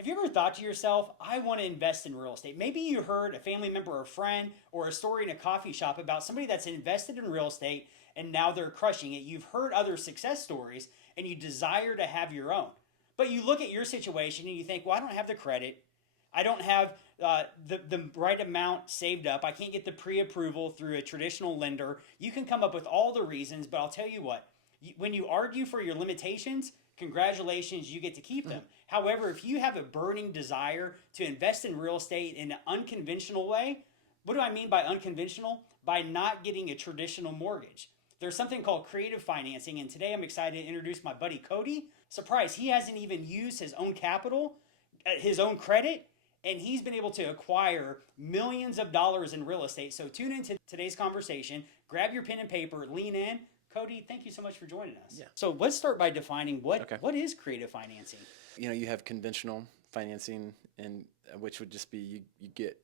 Have you ever thought to yourself, I want to invest in real estate? Maybe you heard a family member or a friend or a story in a coffee shop about somebody that's invested in real estate and now they're crushing it. You've heard other success stories and you desire to have your own. But you look at your situation and you think, well, I don't have the credit. I don't have the right amount saved up. I can't get the pre approval through a traditional lender. You can come up with all the reasons, but I'll tell you what, when you argue for your limitations, congratulations, you get to keep them. However, if you have a burning desire to invest in real estate in an unconventional way, what do I mean by unconventional? By not getting a traditional mortgage. There's something called creative financing, and today I'm excited to introduce my buddy Cody. Surprise, he hasn't even used his own capital, his own credit, and he's been able to acquire millions of dollars in real estate. So tune into today's conversation, grab your pen and paper, lean in. Cody, thank you so much for joining us. Yeah. So let's start by defining what is creative financing. You have conventional financing, and which would just be you get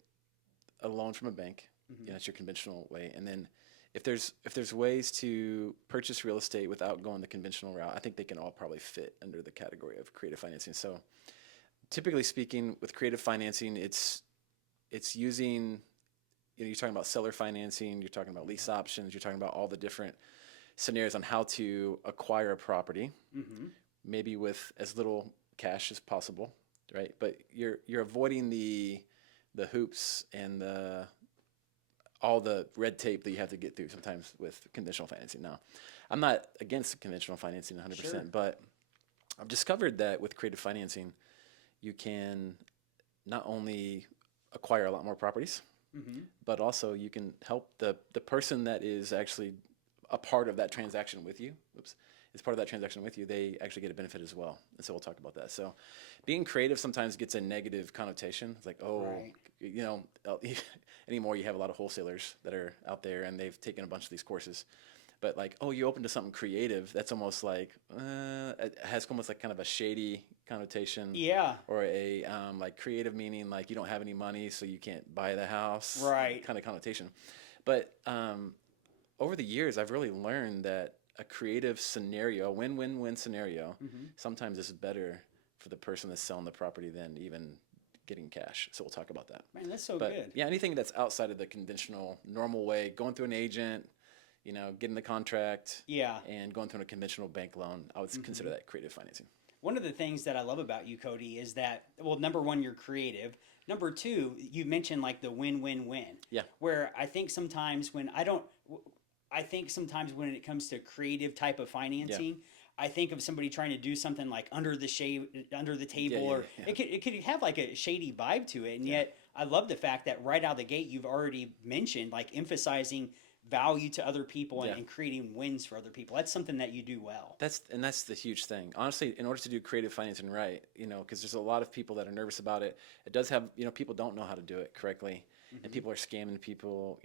a loan from a bank. That's your conventional way. And then if there's ways to purchase real estate without going the conventional route, I think they can all probably fit under the category of creative financing. So typically speaking, with creative financing, it's using, you're talking about seller financing, you're talking about lease options, you're talking about all the different scenarios on how to acquire a property, maybe with as little cash as possible, right? But you're avoiding the hoops and all the red tape that you have to get through sometimes with conventional financing. Now, I'm not against conventional financing 100%, Sure. but I've discovered that with creative financing, you can not only acquire a lot more properties, but also you can help the person that is actually a part of that transaction with you. Is part of that transaction with you, they actually get a benefit as well. And so we'll talk about that. So being creative sometimes gets a negative connotation. It's like, anymore you have a lot of wholesalers that are out there and they've taken a bunch of these courses. But like, you open to something creative, that's almost like, it has almost like kind of a shady connotation. Yeah. Or a like creative meaning like you don't have any money so you can't buy the house. Right. Kind of connotation. But over the years, I've really learned that a creative scenario, win-win-win scenario, sometimes is better for the person that's selling the property than even getting cash. So we'll talk about that. Man, that's so But good. yeah, anything that's outside of the conventional, normal way, going through an agent, getting the contract, and going through a conventional bank loan, I would consider that creative financing. One of the things that I love about you, Cody, is that, well, number one, you're creative. Number two, you mentioned like the win-win-win. Yeah. Where I think sometimes when it comes to creative type of financing, I think of somebody trying to do something like under the table, it could have like a shady vibe to it. And yet I love the fact that right out of the gate, you've already mentioned like emphasizing value to other people and creating wins for other people. That's something that you do well. That's the huge thing. Honestly, in order to do creative financing right, because there's a lot of people that are nervous about it. It does have, people don't know how to do it correctly, and people are scamming people,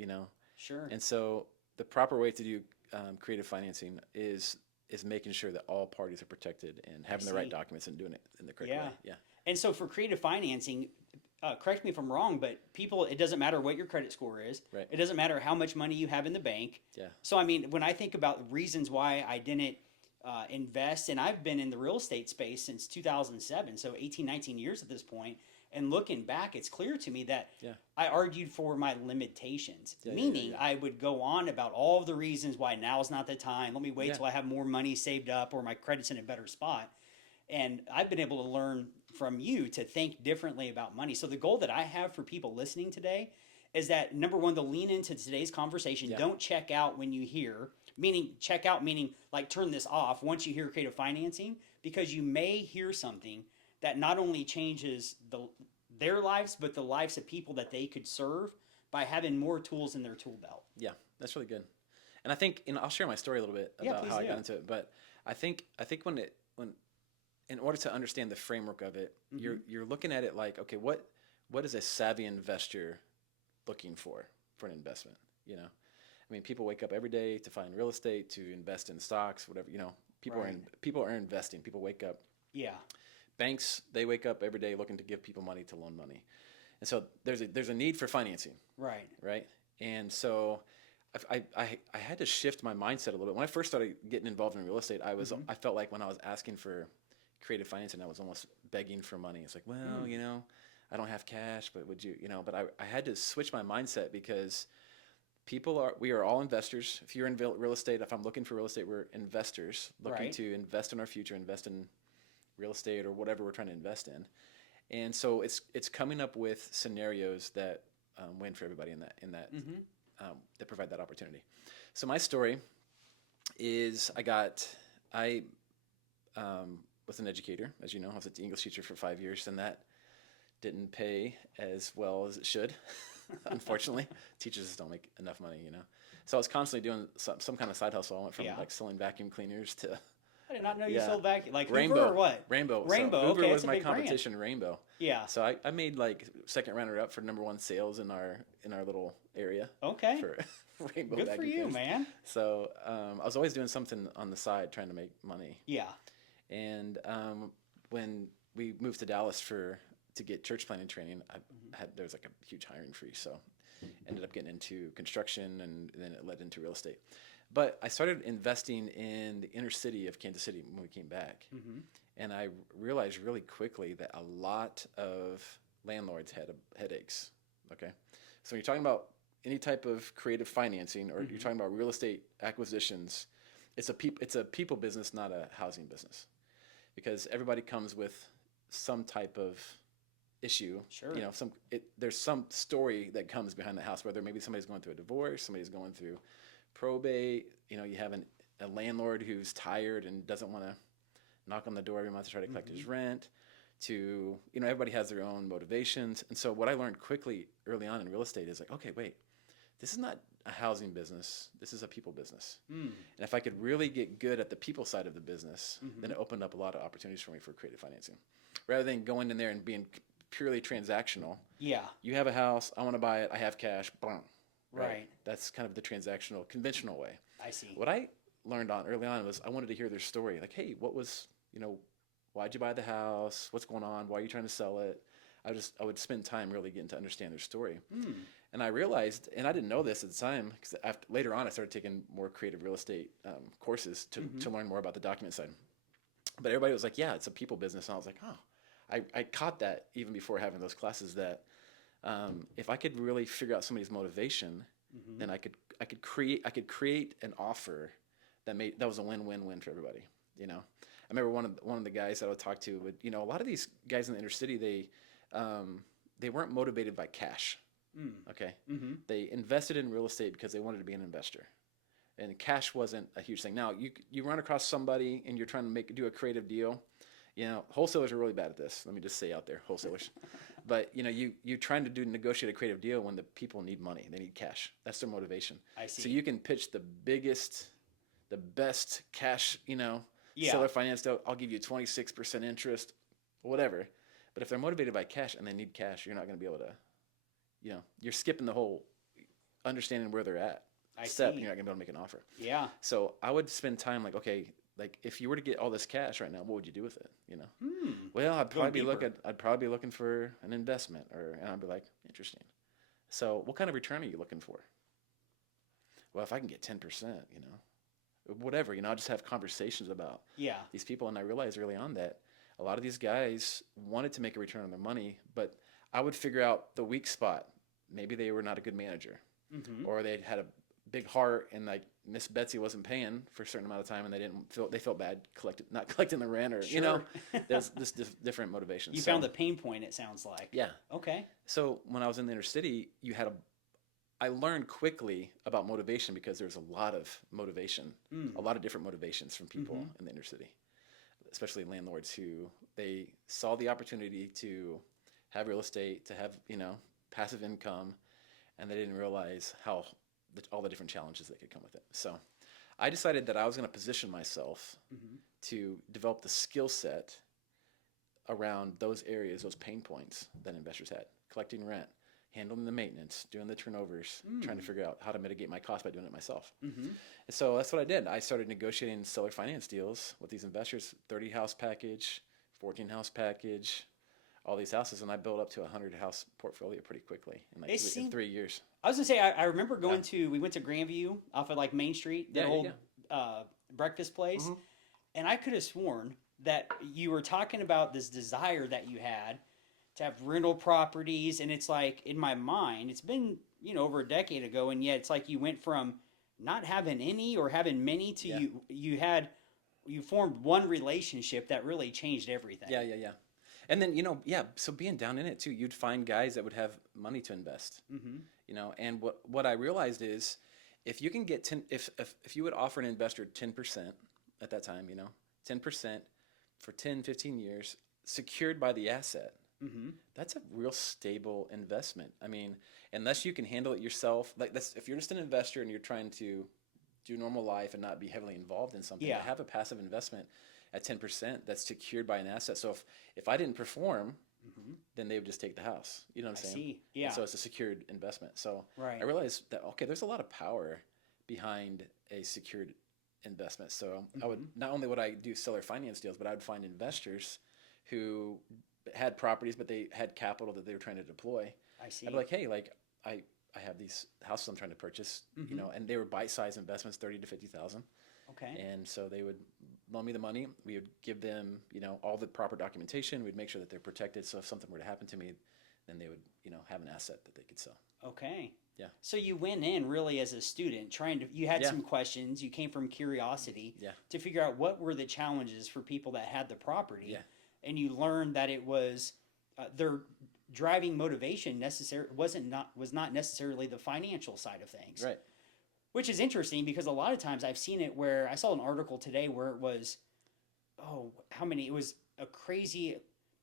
Sure. And so the proper way to do creative financing is making sure that all parties are protected and having the right documents and doing it in the correct way. Yeah. And so for creative financing, correct me if I'm wrong, but it doesn't matter what your credit score is. Right. It doesn't matter how much money you have in the bank. Yeah. So, I mean, when I think about reasons why I didn't invest, and I've been in the real estate space since 2007, so 18, 19 years at this point, and looking back, it's clear to me that I argued for my limitations, meaning I would go on about all of the reasons why now's not the time. Let me wait till I have more money saved up or my credit's in a better spot. And I've been able to learn from you to think differently about money. So the goal that I have for people listening today is that, number one, to lean into today's conversation. Don't check out when you hear, meaning like turn this off once you hear creative financing, because you may hear something that not only changes their lives, but the lives of people that they could serve by having more tools in their tool belt. Yeah, that's really good. And I think, I'll share my story a little bit about how I got into it. But I think when in order to understand the framework of it, you're looking at it like, okay, what is a savvy investor looking for an investment? I mean, people wake up every day to find real estate, to invest in stocks, whatever. People are investing. People wake up. Yeah. Banks, they wake up every day looking to give people money, to loan money. And so there's a need for financing. Right. And so I had to shift my mindset a little bit. When I first started getting involved in real estate, I felt like when I was asking for creative financing, I was almost begging for money. It's like, well, you know, I don't have cash, but would you, you know, but I had to switch my mindset because we are all investors. If you're in real estate, if I'm looking for real estate, we're investors looking Right. to invest in our future, invest in real estate or whatever we're trying to invest in. And so it's coming up with scenarios that win for everybody that provide that opportunity. So my story is I was an educator, as you know. I was an English teacher for 5 years, and that didn't pay as well as it should. Unfortunately, teachers just don't make enough money, you know. So I was constantly doing some kind of side hustle. I went from like selling vacuum cleaners to I did not know you sold vacuum. Like Rainbow Hoover or what? Rainbow. Rainbow. So Hoover Okay, was that's a my big brand. competition. Rainbow. Yeah. So I made like second runner up for number one sales in our little area. Okay. For Rainbow. Good for vacuum you, cleaners. man. So I was always doing something on the side trying to make money. Yeah. And when we moved to Dallas to get church planting training, there was like a huge hiring freeze, so ended up getting into construction, and then it led into real estate. But I started investing in the inner city of Kansas City when we came back, and I realized really quickly that a lot of landlords had headaches. Okay, so when you're talking about any type of creative financing, or you're talking about real estate acquisitions, it's a people business, not a housing business, because everybody comes with some type of issue. Sure. You know, there's some story that comes behind the house, whether maybe somebody's going through a divorce, somebody's going through probate. You know, you have a landlord who's tired and doesn't want to knock on the door every month to try to collect his rent. To, you know, everybody has their own motivations. And so what I learned quickly early on in real estate is like, okay, wait, this is not a housing business. This is a people business. And if I could really get good at the people side of the business, then it opened up a lot of opportunities for me for creative financing. Rather than going in there and being purely transactional. Yeah. You have a house, I want to buy it, I have cash, boom. Right. That's kind of the transactional, conventional way. I see. What I learned early on was I wanted to hear their story. Like, hey, why'd you buy the house? What's going on? Why are you trying to sell it? I would spend time really getting to understand their story. And I realized, and I didn't know this at the time, because later on I started taking more creative real estate courses to learn more about the document side. But everybody was like, yeah, it's a people business. And I was like, oh. I caught that even before having those classes, that if I could really figure out somebody's motivation, then I could create an offer that was a win-win-win for everybody. You know, I remember one of the guys that I would talk to would, you know, a lot of these guys in the inner city, they weren't motivated by cash. Okay, they invested in real estate because they wanted to be an investor, and cash wasn't a huge thing. Now you run across somebody and you're trying to do a creative deal. You know, wholesalers are really bad at this. Let me just say out there, wholesalers. But, you know, you're trying to negotiate a creative deal when the people need money. They need cash. That's their motivation. I see. So you can pitch the best cash, you know, seller finance deal. I'll give you 26% interest, whatever. But if they're motivated by cash and they need cash, you're not going to be able to, you know, you're skipping the whole understanding where they're at step, and you're not going to be able to make an offer. Yeah. So I would spend time like, okay, like if you were to get all this cash right now, what would you do with it? You know, well, I'd probably be looking for an investment, and I'd be like, interesting. So what kind of return are you looking for? Well, if I can get 10%, you know, whatever, you know, I'll just have conversations about these people. And I realized early on that a lot of these guys wanted to make a return on their money, but I would figure out the weak spot. Maybe they were not a good manager, or they had a big heart, and like Miss Betsy wasn't paying for a certain amount of time, and they felt bad not collecting the rent, or you know, there's this different motivations. You found the pain point, it sounds like. Yeah. Okay. So when I was in the inner city, I learned quickly about motivation because there's a lot of motivation, a lot of different motivations from people in the inner city, especially landlords who they saw the opportunity to have real estate, to have, you know, passive income, and they didn't realize all the different challenges that could come with it. So I decided that I was going to position myself to develop the skill set around those areas, those pain points that investors had: collecting rent, handling the maintenance, doing the turnovers, trying to figure out how to mitigate my cost by doing it myself. And so that's what I did. I started negotiating seller finance deals with these investors, 30-house package, 14-house package, all these houses, and I built up to a 100-house portfolio pretty quickly in 3 years. I was gonna say, I remember we went to Grandview off of like Main Street, the old breakfast place, and I could have sworn that you were talking about this desire that you had to have rental properties, and it's like in my mind, it's been over a decade ago, and yet it's like you went from not having any or having many to Yeah. you formed one relationship that really changed everything. Yeah, yeah, yeah. And then, yeah, so being down in it too, you'd find guys that would have money to invest. Mm-hmm. And what I realized is if you can get 10 if you would offer an investor 10% at that time, 10% for 10, 15 years secured by the asset, Mm-hmm. that's a real stable investment. I mean, unless you can handle it yourself, like that's if you're just an investor and you're trying to do normal life and not be heavily involved in something, Yeah. to have a passive investment at 10% that's secured by an asset. So if I didn't perform, Mm-hmm. then they would just take the house. You know what I I'm saying? see. Yeah. And so it's a secured investment. So Right. I realized that, okay, there's a lot of power behind a secured investment. So I would, not only would I do seller finance deals, but I would find investors who had properties, but they had capital that they were trying to deploy. I see. I'd be like, hey, like I have these houses I'm trying to purchase, and they were bite-sized investments, 30 to 50,000. Okay. And so they would loan me the money. We would give them, all the proper documentation. We'd make sure that they're protected. So if something were to happen to me, then they would, have an asset that they could sell. Okay. Yeah. So you went in really as a student you had Yeah. some questions, you came from curiosity Yeah. to figure out what were the challenges for people that had the property. Yeah. And you learned that it was their driving motivation was not necessarily the financial side of things. Right. Which is interesting because a lot of times I've seen it where I saw an article today where it was, how many? It was a crazy,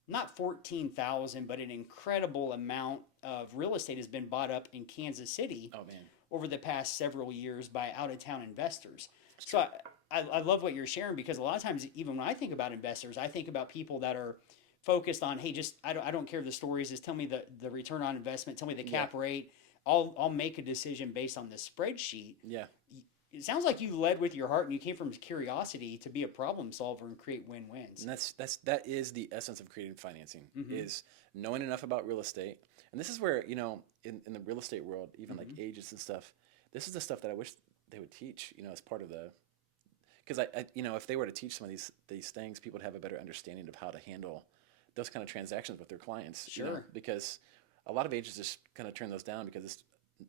not 14,000, but an incredible amount of real estate has been bought up in Kansas City Oh man. over the past several years by out of town investors. So I love what you're sharing because a lot of times, even when I think about investors, I think about people that are focused on, hey, just I don't care if the stories, just tell me the return on investment, tell me the cap rate. I'll make a decision based on the spreadsheet. Yeah. It sounds like you led with your heart and you came from curiosity to be a problem solver and create win-wins. And that is the essence of creative financing, is knowing enough about real estate. And this is where, in the real estate world, even like agents and stuff, this is the stuff that I wish they would teach, as part of the, because I if they were to teach some of these things, people would have a better understanding of how to handle those kind of transactions with their clients. Sure. Because a lot of agents just kind of turn those down because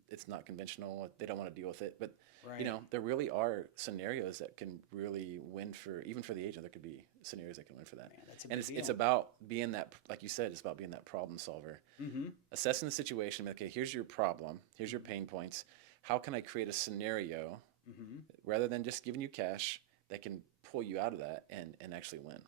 it's not conventional. They don't want to deal with it. But Right. there really are scenarios that can really win even for the agent. There could be scenarios that can win for that. Man, that's a And big it's deal. about being that, like you said, it's about being that problem solver. Mm-hmm. Assessing the situation. Okay, here's your problem. Here's your pain points. How can I create a scenario rather than just giving you cash that can pull you out of that and actually win?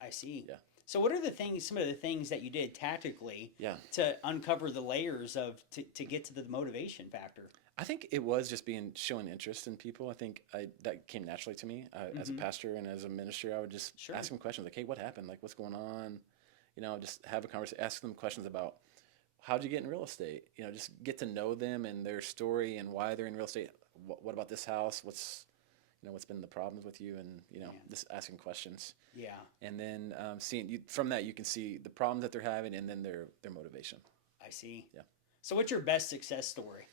I see. Yeah. So what are some of the things that you did tactically to uncover the layers to get to the motivation factor? I think it was just showing interest in people. I think that came naturally to me as a pastor and as a minister. I would just ask them questions like, "Hey, what happened? Like, what's going on?" Just have a conversation, ask them questions about how'd you get in real estate. Just get to know them and their story and why they're in real estate. What about this house? What's been the problems with you, and just asking questions. Yeah. And then from that you can see the problems that they're having and then their motivation. I see. Yeah. So what's your best success story?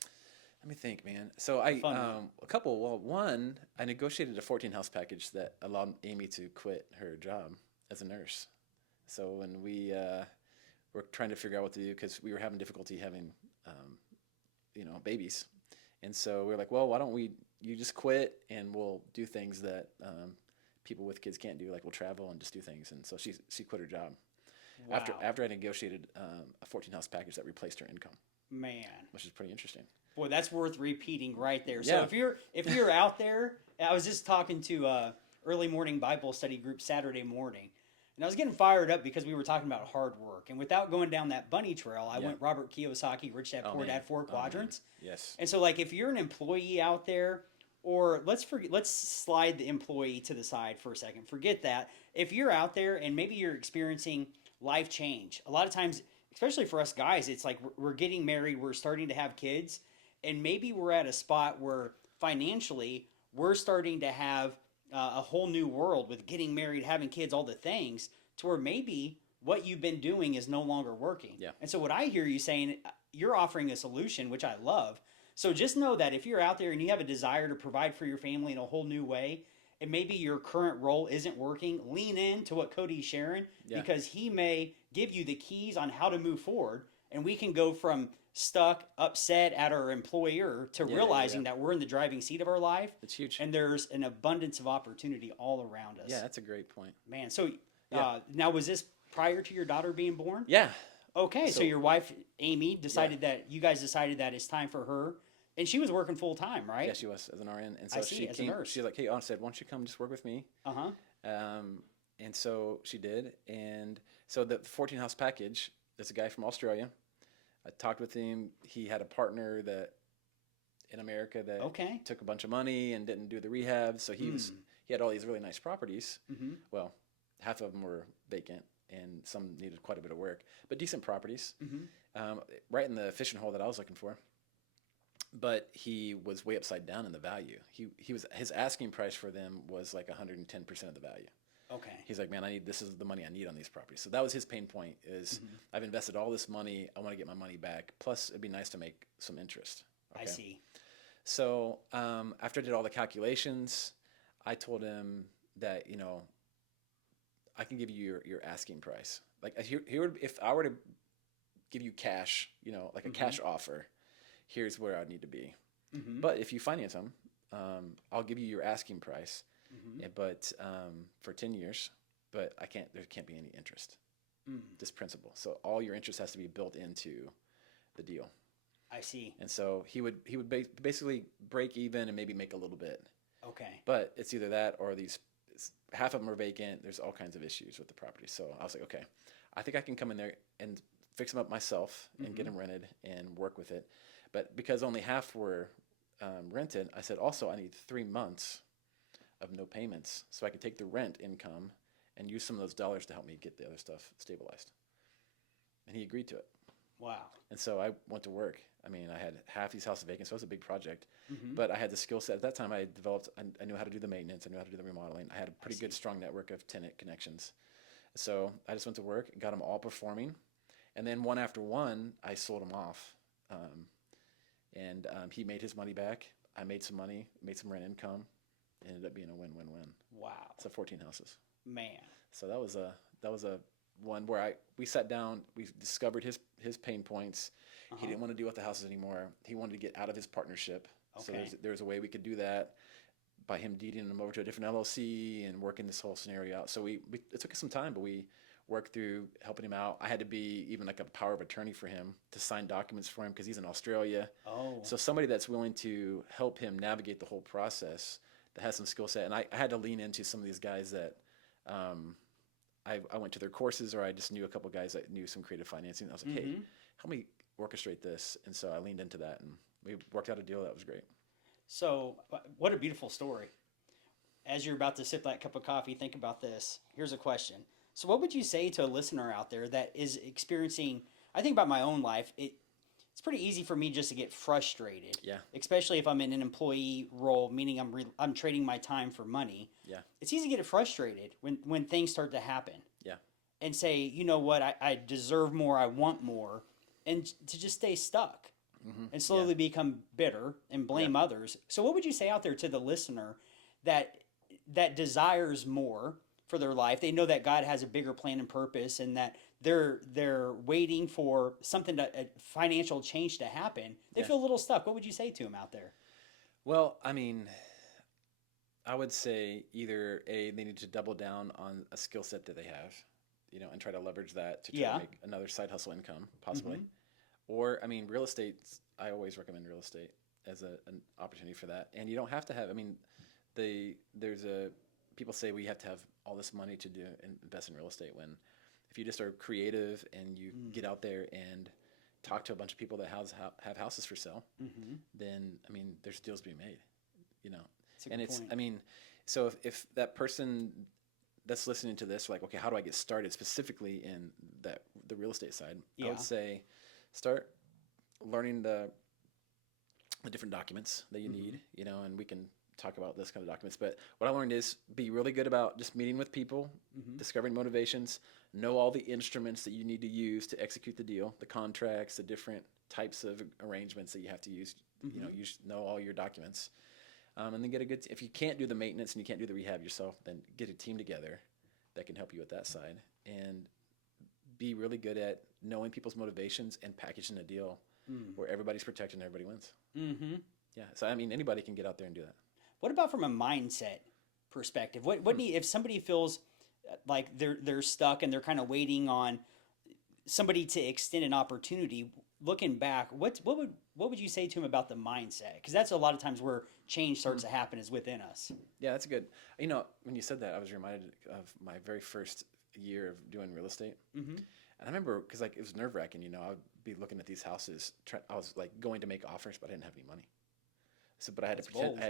Let me think, man. So I Fun one. a couple. Well, one, I negotiated a 14-house package that allowed Amy to quit her job as a nurse. So when we were trying to figure out what to do because we were having difficulty having babies, and so we were like, well, why don't you just quit and we'll do things that people with kids can't do, like we'll travel and just do things. And so she quit her job Wow. after I negotiated a 14-house package that replaced her income, Man. which is pretty interesting. Boy, that's worth repeating right there. So Yeah. if you're out there, I was just talking to early morning Bible study group Saturday morning, and I was getting fired up because we were talking about hard work. And without going down that bunny trail, I went Robert Kiyosaki, Rich Dad Poor Dad, 4 quadrants. Yes. And so, like, if you're an employee out there, or let's slide the employee to the side for a second. Forget that. If you're out there and maybe you're experiencing life change, a lot of times, especially for us guys, it's like we're getting married, we're starting to have kids, and maybe we're at a spot where financially we're starting to have a whole new world with getting married, having kids, all the things, to where maybe what you've been doing is no longer working. Yeah. And so what I hear you saying, you're offering a solution, which I love. So just know that if you're out there and you have a desire to provide for your family in a whole new way, and maybe your current role isn't working, lean into what Cody's sharing Yeah. because he may give you the keys on how to move forward. And we can go from stuck, upset at our employer to realizing that we're in the driving seat of our life. It's huge. And there's an abundance of opportunity all around us. Yeah, that's a great point. Man, so now was this prior to your daughter being born? Yeah. Okay, so your wife, Amy, decided that you guys decided that it's time for her. And she was working full time, right? Yeah, she was as an RN. And so I see, she as a came, nurse. she like, hey, Anna said, why don't you come just work with me? Uh-huh. And so she did. And so the 14 house package, there's a guy from Australia. I talked with him. He had a partner that in America that took a bunch of money and didn't do the rehab. So he had all these really nice properties. Mm-hmm. Well, half of them were vacant and some needed quite a bit of work, but decent properties. Mm-hmm. Right in the fishing hole that I was looking for. But he was way upside down in the value. His asking price for them was like 110% of the value. Okay. He's like, man, this is the money I need on these properties. So that was his pain point is I've invested all this money. I want to get my money back. Plus it'd be nice to make some interest. Okay. I see. So after I did all the calculations, I told him that, I can give you your asking price. Like if I were to give you cash, like a cash offer, here's where I'd need to be. Mm-hmm. But if you finance them, I'll give you your asking price. But for 10 years, but there can't be any interest, just principal. So all your interest has to be built into the deal. I see. And so he would basically break even and maybe make a little bit. Okay. But it's either that or half of them are vacant. There's all kinds of issues with the property. So I was like, okay, I think I can come in there and fix them up myself and get them rented and work with it. But because only half were rented, I said, also, I need 3 months of no payments so I could take the rent income and use some of those dollars to help me get the other stuff stabilized. And he agreed to it. Wow. And so I went to work. I mean, I had half these houses vacant, so it was a big project. But I had the skill set. At that time, I knew how to do the maintenance. I knew how to do the remodeling. I had a pretty good, strong network of tenant connections. So I just went to work, got them all performing. And then one after one, I sold them off. And he made his money back. I made some money, made some rent income. It ended up being a win-win-win. Wow. So 14 houses. Man. So that was a one where we sat down, we discovered his pain points. He didn't want to deal with the houses anymore. He wanted to get out of his partnership. Okay. So there's a way we could do that by him deeding them over to a different LLC and working this whole scenario out. So it took us some time, but we worked through helping him out. I had to be even like a power of attorney for him to sign documents for him because he's in Australia. Oh. So somebody that's willing to help him navigate the whole process that has some skill set. And I had to lean into some of these guys that I went to their courses, or I just knew a couple guys that knew some creative financing. I was like, hey, help me orchestrate this. And so I leaned into that, and we worked out a deal that was great. So what a beautiful story. As you're about to sip that cup of coffee, think about this. Here's a question. So what would you say to a listener out there that is experiencing, I think about my own life, it's pretty easy for me just to get frustrated. Yeah. Especially if I'm in an employee role, meaning I'm trading my time for money. Yeah. It's easy to get frustrated when things start to happen. Yeah. And say, you know what, I deserve more, I want more, and to just stay stuck and slowly become bitter and blame others. So what would you say out there to the listener that desires more for their life? They know that God has a bigger plan and purpose, and that they're waiting for something a financial change to happen. They feel a little stuck. What would you say to them out there? Well, I mean, I would say either they need to double down on a skill set that they have, and try to leverage that to try to make another side hustle income, possibly. Or, I mean, real estate, I always recommend real estate as an opportunity for that. And you don't have to have, I mean, people say we have to have all this money to invest in real estate, when if you just are creative and you get out there and talk to a bunch of people that have houses for sale, then, I mean, there's deals being made, And it's, I mean, so if that person that's listening to this, like, okay, how do I get started specifically in the real estate side? I would say start learning the different documents that you need, and we can talk about this kind of documents. But what I learned is be really good about just meeting with people, discovering motivations, know all the instruments that you need to use to execute the deal, the contracts, the different types of arrangements that you have to use, you know all your documents. And then get a good. If you can't do the maintenance and you can't do the rehab yourself, then get a team together that can help you with that side, and be really good at knowing people's motivations and packaging a deal where everybody's protected and everybody wins. Mm-hmm. Yeah. So I mean, anybody can get out there and do that. What about from a mindset perspective? What if somebody feels like they're stuck and they're kind of waiting on somebody to extend an opportunity? Looking back, what would you say to them about the mindset? Because that's a lot of times where change starts to happen is within us. Yeah, that's good. You know, when you said that, I was reminded of my very first year of doing real estate. Mm-hmm. And I remember, because like it was nerve wracking, you know, I would be looking at these houses. I was like going to make offers, but I didn't have any money. So, but I had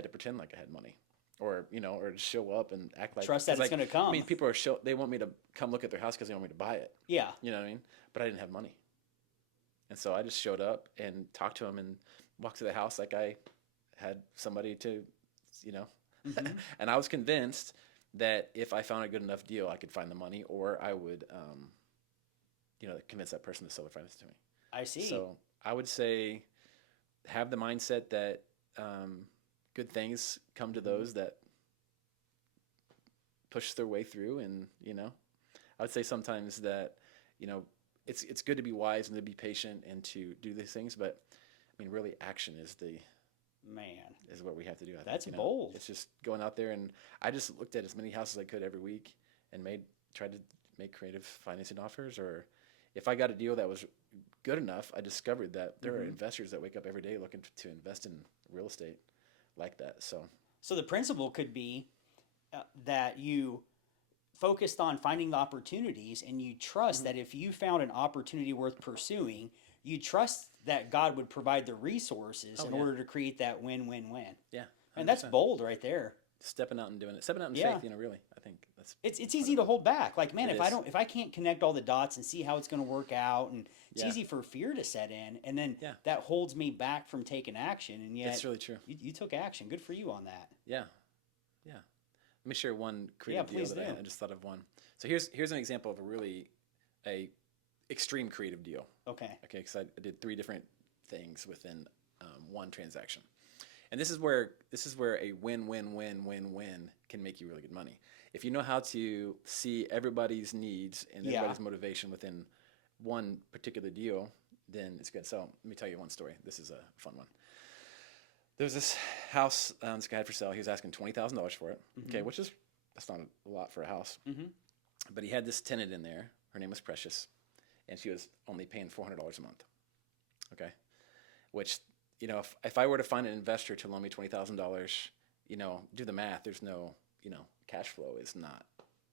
to pretend like I had money, or you know, or just show up and act like trust that it's going to come. I mean, people they want me to come look at their house because they want me to buy it. Yeah, you know what I mean. But I didn't have money, and so I just showed up and talked to them and walked to the house like I had somebody to, you know, and I was convinced that if I found a good enough deal, I could find the money, or I would, you know, convince that person to sell their finance to me. I see. So I would say, have the mindset that good things come to those that push their way through, and you know, I would say sometimes that, you know, it's good to be wise and to be patient and to do these things, but I mean, really, action is what we have to do. That's think, bold. It's just going out there, and I just looked at as many houses as I could every week and tried to make creative financing offers. Or if I got a deal that was good enough, I discovered that there are investors that wake up every day looking to invest in real estate like that. So the principle could be that you focused on finding the opportunities, and you trust that if you found an opportunity worth pursuing, you trust that God would provide the resources in order to create that win-win-win. Yeah. 100%. And that's bold right there. Stepping out and doing it. Stepping out in faith, you know, really. I think that's it's easy to hold back. Like, man, if I can't connect all the dots and see how it's going to work out, and it's easy for fear to set in, and then that holds me back from taking action. And yet that's really true. You took action. Good for you on that. Yeah. Yeah. Let me share one creative deal that I just thought of one. So here's an example of a extreme creative deal. Okay. Because I did 3 different things within one transaction, and this is where a win-win-win-win-win can make you really good money if you know how to see everybody's needs and everybody's motivation within one particular deal. Then it's good. So let me tell you one story. This is a fun one. There was this house this guy had for sale. He was asking $20,000 for it. Okay, that's not a lot for a house. But he had this tenant in there. Her name was Precious, and she was only paying $400 a month. Okay, which, you know, if I were to find an investor to loan me $20,000, you know, do the math. There's no, you know, cash flow is not.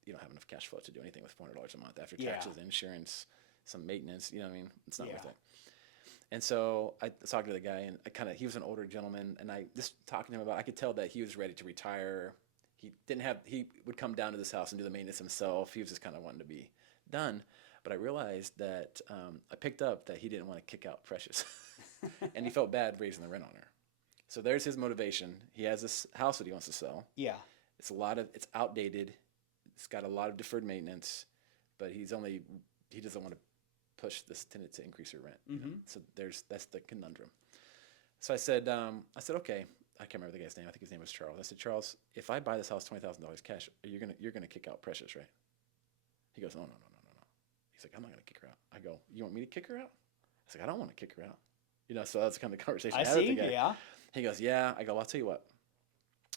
You don't have enough cash flow to do anything with $400 a month after taxes, insurance, some maintenance. You know what I mean? It's not worth it. And so I was talking to the guy, and he was an older gentleman, and I just talking to him I could tell that he was ready to retire. He would come down to this house and do the maintenance himself. He was just kind of wanting to be done. But I realized that I picked up that he didn't want to kick out Precious, and he felt bad raising the rent on her. So there's his motivation. He has this house that he wants to sell. Yeah. It's outdated. It's got a lot of deferred maintenance, but he doesn't want to push this tenant to increase her rent. You know? So that's the conundrum. So I said, okay. I can't remember the guy's name. I think his name was Charles. I said, Charles, if I buy this house $20,000 cash, you're gonna kick out Precious, right? He goes, no. He's like, I'm not gonna kick her out. I go, you want me to kick her out? I was like, I don't want to kick her out. You know, so that's kind of the conversation I had with the guy. Yeah. He goes, yeah. I go, well, I'll tell you what.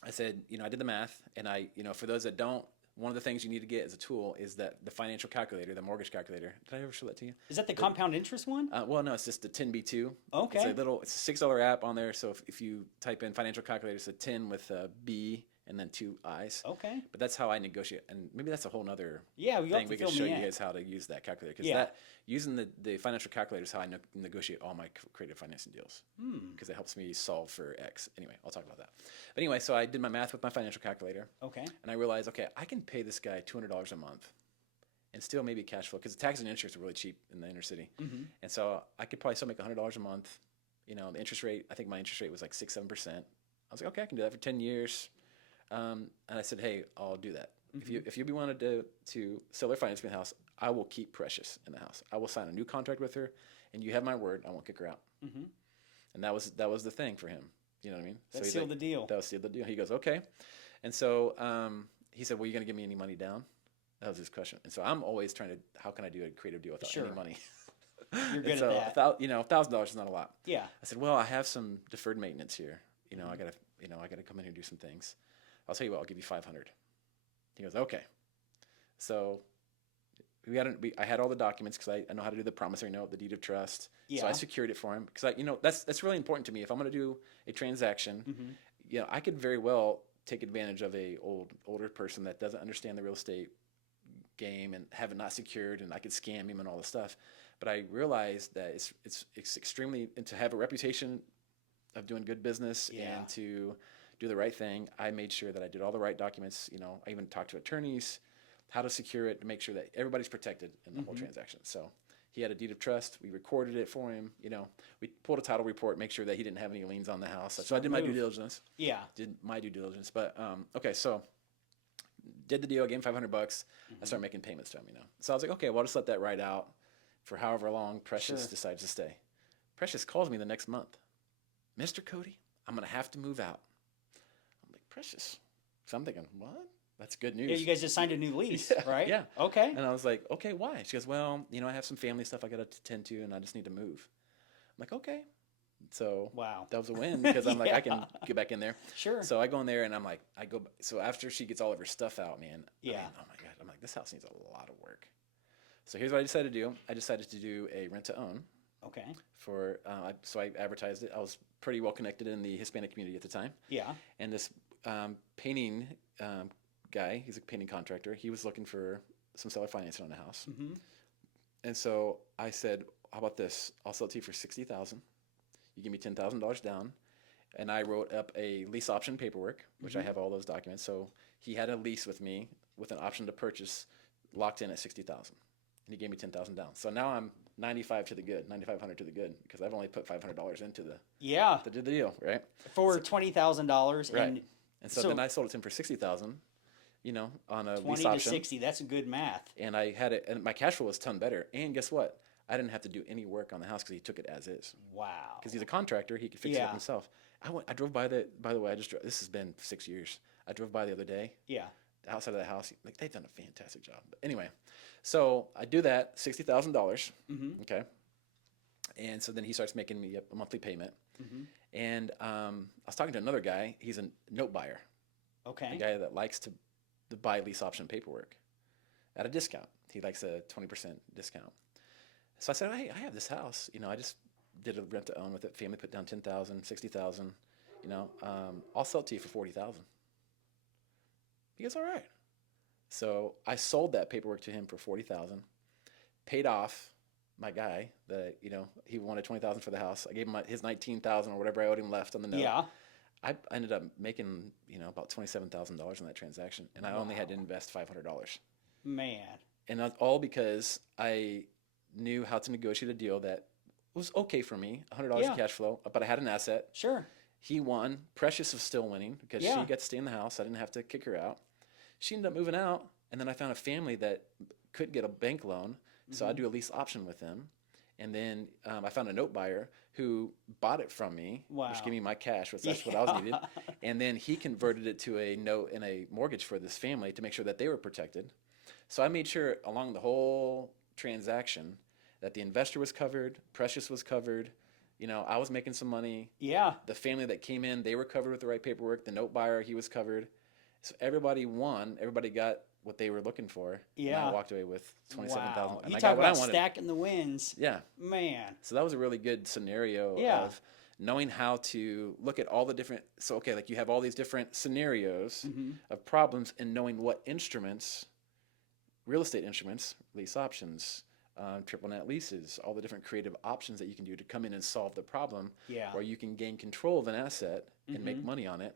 I said, you know, I did the math, and for those that don't, one of the things you need to get as a tool is that the financial calculator, the mortgage calculator. Did I ever show that to you? Is that the compound interest one? Well, no, it's just the 10B2. Okay. It's a $6 app on there. So if you type in financial calculator, it's a 10 with a B and then 2 I's. Okay. But that's how I negotiate, and maybe that's a whole nother thing we can show you guys how to use that calculator, because using the financial calculator is how I negotiate all my creative financing deals, because it helps me solve for X. Anyway, I'll talk about that. But anyway, so I did my math with my financial calculator. Okay. And I realized, okay, I can pay this guy $200 a month and still maybe cash flow, because the taxes and insurance are really cheap in the inner city. And so I could probably still make $100 a month. You know, the interest rate, I think my interest rate was like 6-7%. I was like, okay, I can do that for 10 years. And I said, hey, I'll do that. If you wanted to sell their finance in the house, I will keep Precious in the house. I will sign a new contract with her, and you have my word, I won't kick her out. And that was the thing for him. You know what I mean? That he's sealed like, the deal. That was sealed the deal. He goes, okay. And so he said, well, you going to give me any money down? That was his question. And so I'm always trying to, how can I do a creative deal without any money? You're good so at that. $1,000 is not a lot. Yeah. I said, well, I have some deferred maintenance here. I gotta come in here and do some things. I'll tell you what, I'll give you 500. He goes, okay. So I had all the documents because I know how to do the promissory note, the deed of trust. Yeah. So I secured it for him because that's really important to me. If I'm going to do a transaction, I could very well take advantage of a older person that doesn't understand the real estate game and have it not secured, and I could scam him and all this stuff. But I realized that it's extremely, and to have a reputation of doing good business and to do the right thing, I made sure that I did all the right documents. I even talked to attorneys, how to secure it to make sure that everybody's protected in the whole transaction. So he had a deed of trust. We recorded it for him. We pulled a title report, make sure that he didn't have any liens on the house. So I did my due diligence. Yeah. Did my due diligence. But okay, so did the deal. Gave him $500. I started making payments to him. So I was like, okay, well, I'll just let that ride out for however long Precious decides to stay. Precious calls me the next month. Mr. Cody, I'm gonna have to move out. I'm like, Precious. So I'm thinking, what? That's good news. Yeah, you guys just signed a new lease, right? Yeah. Okay. And I was like, okay, why? She goes, well, I have some family stuff I got to tend to, and I just need to move. I'm like, okay. So wow, that was a win because I'm like, I can get back in there. Sure. So I go in there and I'm like, so after she gets all of her stuff out, man. Yeah. Oh my God. I'm like, this house needs a lot of work. So here's what I decided to do. I decided to do a rent to own. Okay. So I advertised it. I was pretty well connected in the Hispanic community at the time. Yeah. And this painting guy, he's a painting contractor. He was looking for some seller financing on the house. And so I said, how about this? I'll sell it to you for $60,000. You give me $10,000 down. And I wrote up a lease option paperwork, which I have all those documents. So he had a lease with me with an option to purchase locked in at $60,000. And he gave me $10,000 down. So now I'm 95 to the good, 9,500 to the good, because I've only put $500 into the deal, right? For $20,000. Right. And so then I sold it to him for $60,000. On a 20 lease to option. 60. That's a good math. And I had it, and my cash flow was a ton better. And guess what? I didn't have to do any work on the house because he took it as is. Wow. Because he's a contractor, he could fix it up himself. I drove by by the way, this has been 6 years. I drove by the other day. Yeah. Outside of the house, like they've done a fantastic job. But anyway, so I do that, $60,000. Okay. And so then he starts making me a monthly payment. And I was talking to another guy. He's a note buyer. Okay. A guy that likes to buy lease option paperwork at a discount. He likes a 20% discount. So I said, hey, I have this house. I just did a rent to own with it. Family put down $10,000, $60,000. I'll sell it to you for $40,000. He goes, all right. So I sold that paperwork to him for $40,000, paid off my guy that, he wanted $20,000 for the house. I gave him his $19,000 or whatever I owed him left on the note. Yeah. I ended up making, about $27,000 in that transaction, and I only had to invest $500. Man. And that's all because I knew how to negotiate a deal that was okay for me, $100 in cash flow, but I had an asset. Sure. He won. Precious was still winning because she got to stay in the house. I didn't have to kick her out. She ended up moving out, and then I found a family that could get a bank loan, so I do a lease option with them. And then I found a note buyer who bought it from me, which gave me my cash, which that's what I was needed. And then he converted it to a note and a mortgage for this family to make sure that they were protected. So I made sure along the whole transaction that the investor was covered, Precious was covered. I was making some money. Yeah. The family that came in, they were covered with the right paperwork. The note buyer, he was covered. So everybody won. Everybody got what they were looking for. Yeah. And I walked away with $27,000. Wow. And You I talk got what I about wanted. stacking the wins. Yeah. Man. So that was a really good scenario of knowing how to look at all the different. So, okay, like you have all these different scenarios of problems and knowing what instruments, real estate instruments, lease options, triple net leases, all the different creative options that you can do to come in and solve the problem where you can gain control of an asset and make money on it.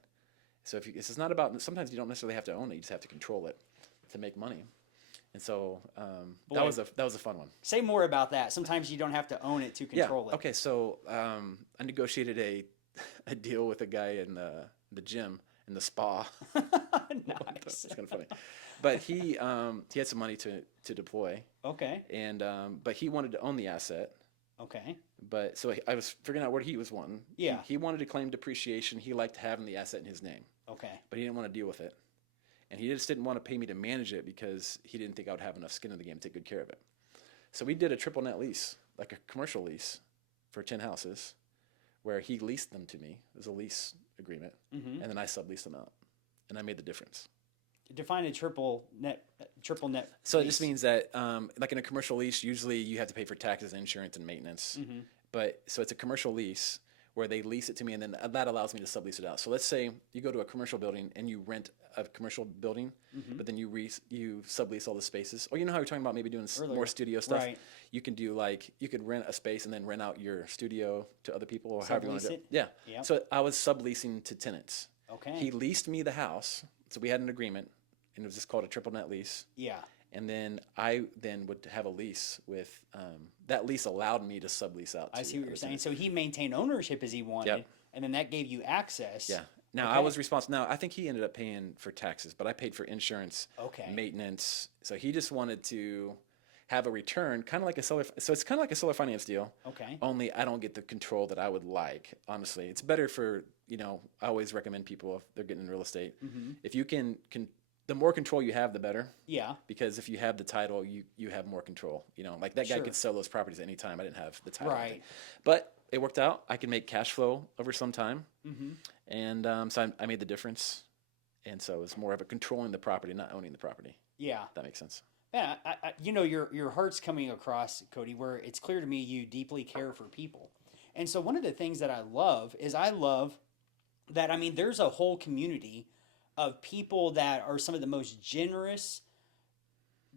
So this is not about, sometimes you don't necessarily have to own it, you just have to control it to make money. And so that was a fun one. Say more about that. Sometimes you don't have to own it to control it. Okay, so I negotiated a deal with a guy in the gym, in the spa. Nice. It's kind of funny. But he had some money to deploy. Okay. And but he wanted to own the asset. Okay. But so I was figuring out what he was wanting. Yeah. He wanted to claim depreciation. He liked having the asset in his name, Okay. but he didn't want to deal with it. And he just didn't want to pay me to manage it because he didn't think I would have enough skin in the game to take good care of it. So we did a triple net lease, like a commercial lease for 10 houses where he leased them to me. It was a lease agreement. Mm-hmm. And then I subleased them out. And I made the difference. Define a triple net. So it lease. just means that, like in a commercial lease, usually you have to pay for taxes, insurance, and maintenance. Mm-hmm. But so it's a commercial lease where they lease it to me, and then that allows me to sublease it out. So let's say you go to a commercial building and you rent a commercial building, Mm-hmm. but then you sublease all the spaces. Or you know how you're talking about maybe doing more studio stuff. Right. You can do you could rent a space and then rent out your studio to other people or however you want to do it. Sublease Yeah. Yep. So I was subleasing to tenants. Okay. He leased me the house, so we had an agreement, and it was just called a triple net lease. Yeah. And then I would have a lease with that lease allowed me to sublease out. I to see what you're other saying. tenants. So he maintained ownership as he wanted, Yep. and then that gave you access. Yeah. Now Okay. I was responsible. Now I think he ended up paying for taxes, but I paid for insurance, Okay. maintenance. So he just wanted to have a return, kind of like a seller. So it's kind of like a seller finance deal. Okay. Only I don't get the control that I would like. Honestly, it's better for I always recommend people if they're getting in real estate, Mm-hmm. if you can the more control you have, the better. Yeah. Because if you have the title, you have more control. Like that guy Sure. could sell those properties at any time. I didn't have the title. Right. But it worked out. I could make cash flow over some time. Mm-hmm. And so I made the difference. And so it's more of a controlling the property, not owning the property. Yeah. If that makes sense. Yeah. Your heart's coming across, Cody, where it's clear to me you deeply care for people. And so one of the things that I love that, there's a whole community of people that are some of the most generous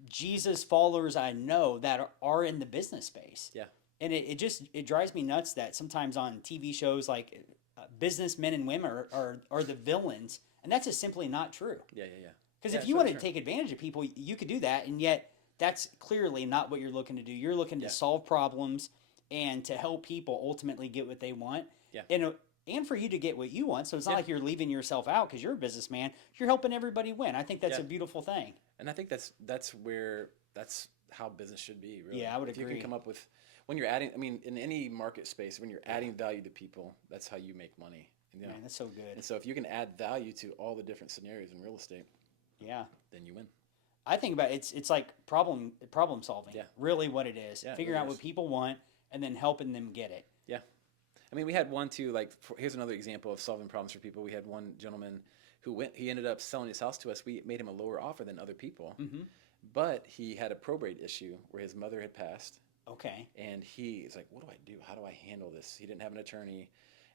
Jesus followers I know that are in the business space. Yeah. And it drives me nuts that sometimes on TV shows like businessmen and women are the villains, and that's just simply not true. Yeah. Because Yeah, if you sure, want to sure. take advantage of people, you could do that, and yet that's clearly not what you're looking to do. You're looking Yeah. to solve problems and to help people ultimately get what they want. Yeah. And for you to get what you want. So it's not Yeah. like you're leaving yourself out because you're a businessman. You're helping everybody win. I think that's Yeah. a beautiful thing. And I think that's how business should be, really. Yeah, I would if you agree. can come up with, when you're adding, in any market space, when you're adding value to people, that's how you make money. Man, that's so good. And so if you can add value to all the different scenarios in real estate, Yeah. then you win. I think about it's like problem solving. Yeah. Really what it is. Yeah, it Figuring really out is. what people want and then helping them get it. Yeah. We had one too, here's another example of solving problems for people. We had one gentleman he ended up selling his house to us. We made him a lower offer than other people, Mm-hmm. but he had a probate issue where his mother had passed. Okay. And he's like, what do I do? How do I handle this? He didn't have an attorney.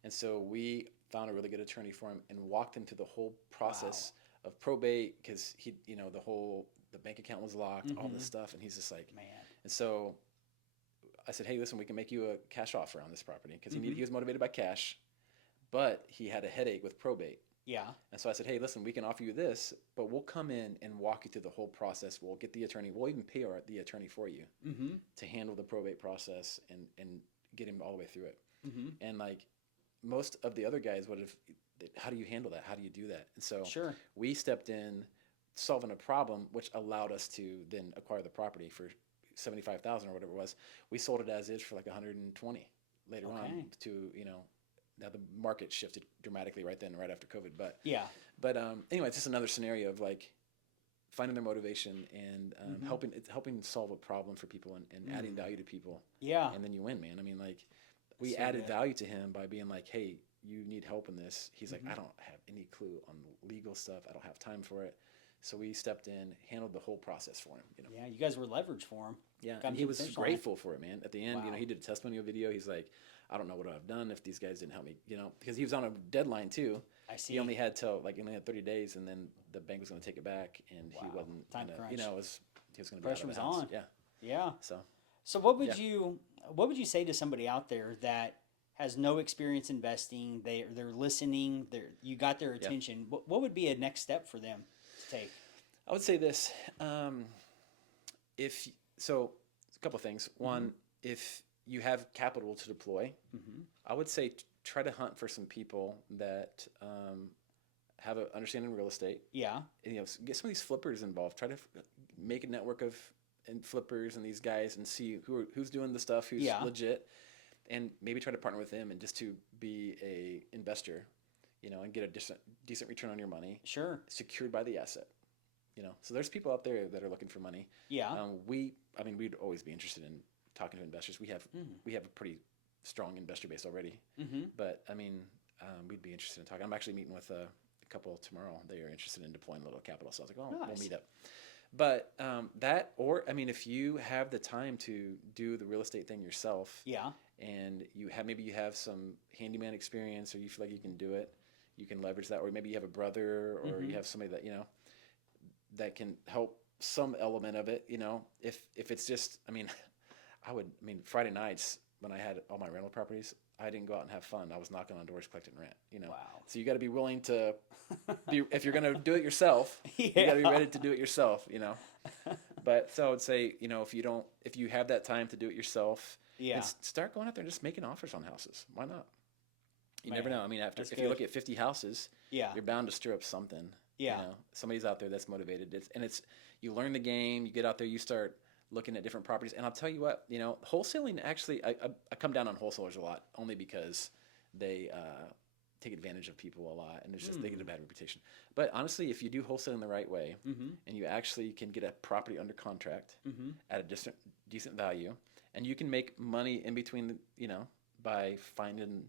And so we found a really good attorney for him and walked him through the whole process of probate because the bank account was locked, all this stuff. And he's just like, Man. and so I said, hey, listen, we can make you a cash offer on this property because Mhm. he was motivated by cash, but he had a headache with probate. Yeah. And so I said, hey, listen, we can offer you this, but we'll come in and walk you through the whole process. We'll get the attorney. We'll even pay the attorney for you Mm-hmm. to handle the probate process and get him all the way through it. Mm-hmm. And most of the other guys would have, how do you handle that? How do you do that? And so Sure. we stepped in solving a problem, which allowed us to then acquire the property for $75,000 or whatever it was. We sold it as is for like 120 later Okay. on to, now the market shifted dramatically right after COVID. But Yeah. anyway, it's just another scenario of finding their motivation and Mhm. helping solve a problem for people and adding value to people. Yeah. And then you win, man. We So added good. value to him by being like, hey, you need help in this. He's Mhm. like, I don't have any clue on legal stuff. I don't have time for it. So we stepped in, handled the whole process for him. Yeah. You guys were leverage for him. Yeah, Got and him he to the was finish line. grateful for it, man. At the end, Wow. he did a testimonial video. He's like, I don't know what I've done if these guys didn't help me, because he was on a deadline too. I see. He only had he only had 30 days, and then the bank was going to take it back, and he Wow. wasn't. Time gonna, crunch. he was going to be Pressure out was of the house. on. Yeah. Yeah. So What would Yeah. you say to somebody out there that has no experience investing? They're listening. You got their attention. What would be a next step for them to take? I would say this. A couple things. One, if you have capital to deploy, Mm-hmm. I would say try to hunt for some people that have an understanding of real estate. Yeah. And, get some of these flippers involved. Try to make a network of and flippers and these guys and see who's doing the stuff, who's Yeah. legit, and maybe try to partner with them and just to be a investor, and get a decent return on your money, Sure. secured by the asset. So there's people out there that are looking for money. Yeah. We'd always be interested in talking to investors. We have a pretty strong investor base already, but we'd be interested in talking. I'm actually meeting with a couple tomorrow. They are interested in deploying a little capital, so I was like, "Oh, Nice. we'll meet up." But if you have the time to do the real estate thing yourself, Yeah. and maybe you have some handyman experience, or you feel like you can do it, you can leverage that, or maybe you have a brother, or you have somebody that that can help some element of it. If it's just, Friday nights when I had all my rental properties, I didn't go out and have fun. I was knocking on doors collecting rent. Wow. So you got to be willing to if you're going to do it yourself, Yeah. you got to be ready to do it yourself. But so I would say, if you have that time to do it yourself, Yeah. start going out there and just making offers on houses. Why not? You Man, never know. If you look at 50 houses, Yeah. you're bound to stir up something. Yeah. Somebody's out there that's motivated. You learn the game. You get out there. You start looking at different properties. And I'll tell you what, wholesaling actually, I come down on wholesalers a lot, only because they take advantage of people a lot, and they get a bad reputation. But honestly, if you do wholesaling the right way, and you actually can get a property under contract at a decent value, and you can make money in between, by finding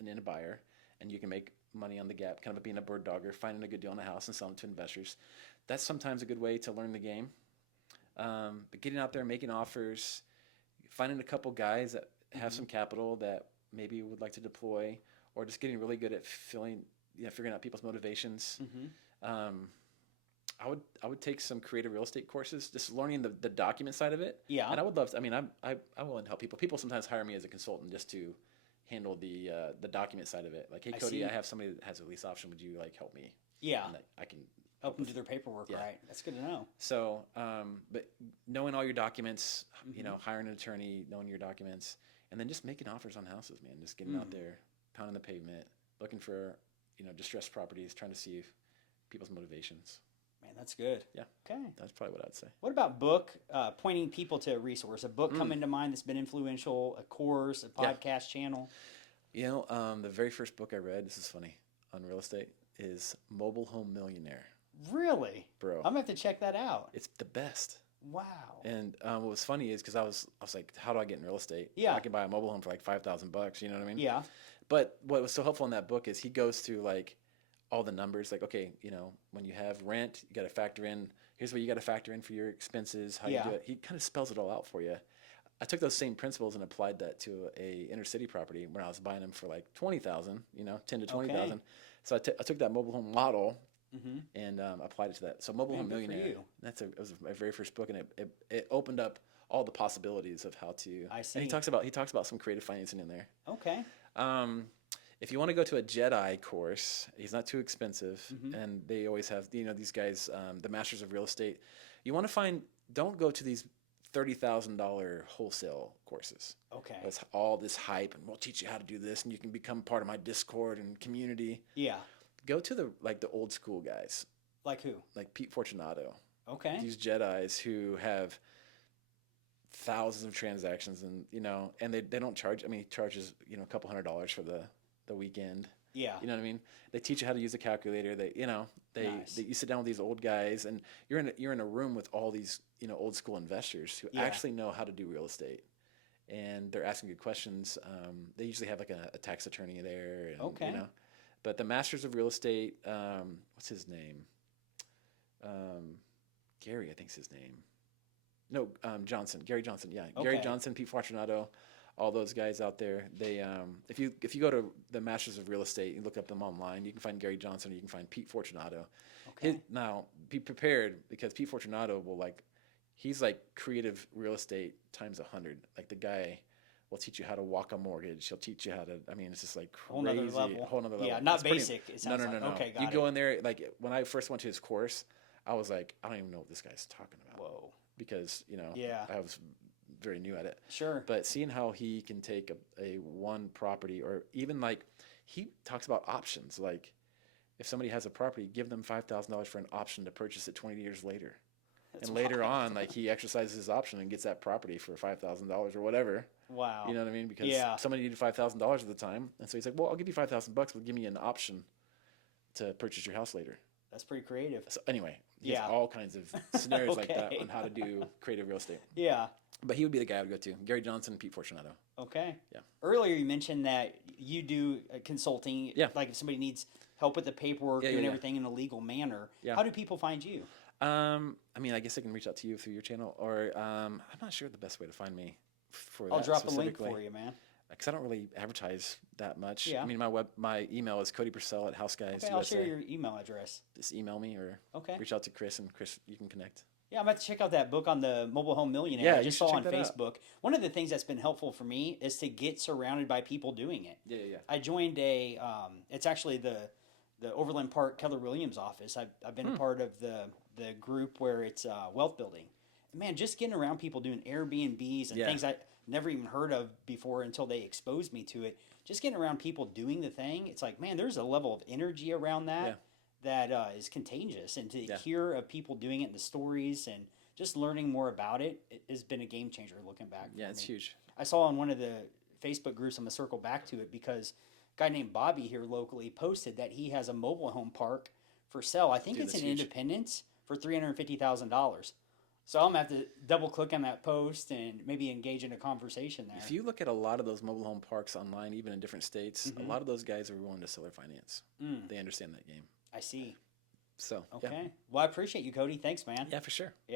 a buyer, and you can make money on the gap, kind of being a bird dogger, finding a good deal on a house and selling it to investors. That's sometimes a good way to learn the game. But getting out there, making offers, finding a couple guys that have some capital that maybe would like to deploy, or just getting really good at figuring out people's motivations. I would take some creative real estate courses, just learning the document side of it. Yeah. And I would love to. I'm willing to help people. People sometimes hire me as a consultant just to handle the document side of it. Like, hey, Cody, I have somebody that has a lease option. Would you help me? Yeah. And I can help them do their paperwork right. That's good to know. So, but knowing all your documents, hiring an attorney, knowing your documents, and then just making offers on houses, man. Just getting out there, pounding the pavement, looking for distressed properties, trying to see people's motivations. Man, that's good. Yeah. Okay. That's probably what I'd say. What about book, pointing people to a resource? A book come into mind that's been influential, a course, a podcast channel? The very first book I read, this is funny, on real estate, is Mobile Home Millionaire. Really? Bro. I'm going to have to check that out. It's the best. Wow. And what was funny is because I was like, how do I get in real estate? Yeah. I can buy a mobile home for like $5,000. You know what I mean? Yeah. But what was so helpful in that book is he goes through like all the numbers. Like, okay, when you have rent, you got to factor in. Here's what you got to factor in for your expenses. How you do it. He kind of spells it all out for you. I took those same principles and applied that to a inner city property when I was buying them for like $20,000. 10 to 20,000. Okay. So I took that mobile home model. And applied it to that. So Mobile Home Millionaire. It was my very first book, and it opened up all the possibilities of how to. I see. And he talks about some creative financing in there. Okay. If you want to go to a Jedi course, he's not too expensive, and they always have these guys, the masters of real estate. You want to don't go to these $30,000 wholesale courses. Okay. That's all this hype, and we'll teach you how to do this, and you can become part of my Discord and community. Yeah. Go to the old school guys. Like who? Like Pete Fortunato. Okay. These Jedis who have thousands of transactions, and and they don't charge. He charges a couple $100 for the weekend. Yeah. You know what I mean? They teach you how to use a calculator. You sit down with these old guys, and you're in a room with all these old school investors who actually know how to do real estate, and they're asking good questions. They usually have like a tax attorney there. And, okay. But the masters of real estate, what's his name? Gary, I think's his name. No, Johnson. Gary Johnson. Yeah, okay. Gary Johnson, Pete Fortunato, all those guys out there. They, if you go to the masters of real estate, you look up them online. You can find Gary Johnson, or you can find Pete Fortunato. Okay. Now, be prepared, because Pete Fortunato will he's like creative real estate times 100. Like, the guy will teach you how to walk a mortgage. He'll teach you how to. It's just like crazy. Whole nother level. Yeah, not basic. It sounds no. Okay, got you it. go in there. Like, when I first went to his course, I was like, I don't even know what this guy's talking about. Whoa. Because Yeah. I was very new at it. Sure. But seeing how he can take a one property, or even he talks about options. Like, if somebody has a property, give them $5,000 for an option to purchase it 20 years later. and later on, like he exercises his option and gets that property for $5,000 or whatever. Wow. You know what I mean? Because Yeah. somebody needed $5,000 at the time, and so he's like, "Well, I'll give you $5,000, but give me an option to purchase your house later." That's pretty creative. So anyway, he has Yeah. all kinds of scenarios like that Okay. on how to do creative real estate. Yeah. But he would be the guy I would go to. Gary Johnson, Pete Fortunato. Okay. Yeah. Earlier you mentioned that you do consulting. Yeah. Like if somebody needs help with the paperwork, Yeah, doing yeah. everything in a legal manner. Yeah. How do people find you? I mean, I guess they can reach out to you through your channel, or I'm not sure the best way to find me for I'll that drop a link specifically. for you, man. Because I don't really advertise that much. Yeah. I mean, my email is Cody Persell at HouseGuys Okay, I'll USA. share your email address. Just email me or Okay. reach out to Chris, and Chris, you can connect. Yeah, I'm about to check out that book on the mobile home millionaire. Yeah, I you just should saw on check that out. Facebook. One of the things that's been helpful for me is to get surrounded by people doing it. Yeah. I joined it's actually the Overland Park Keller Williams office. I've been a part of the group where it's wealth building. And man, just getting around people doing Airbnbs and Yeah. things I never even heard of before until they exposed me to it. Just getting around people doing the thing, it's like, man, there's a level of energy around that that is contagious. And to hear of people doing it in the stories and just learning more about it, it has been a game changer looking back. Yeah, for it's me. huge. I saw on one of the Facebook groups, I'm going to circle back to it because a guy named Bobby here locally posted that he has a mobile home park for sale. I think Dude, it's that's in huge. Independence for $350,000. So I'm going to have to double click on that post and maybe engage in a conversation there. If you look at a lot of those mobile home parks online, even in different states, a lot of those guys are willing to seller finance. They understand that game. I see. So, Okay. yeah. Well, I appreciate you, Cody. Thanks, man. Yeah, for sure. Yeah.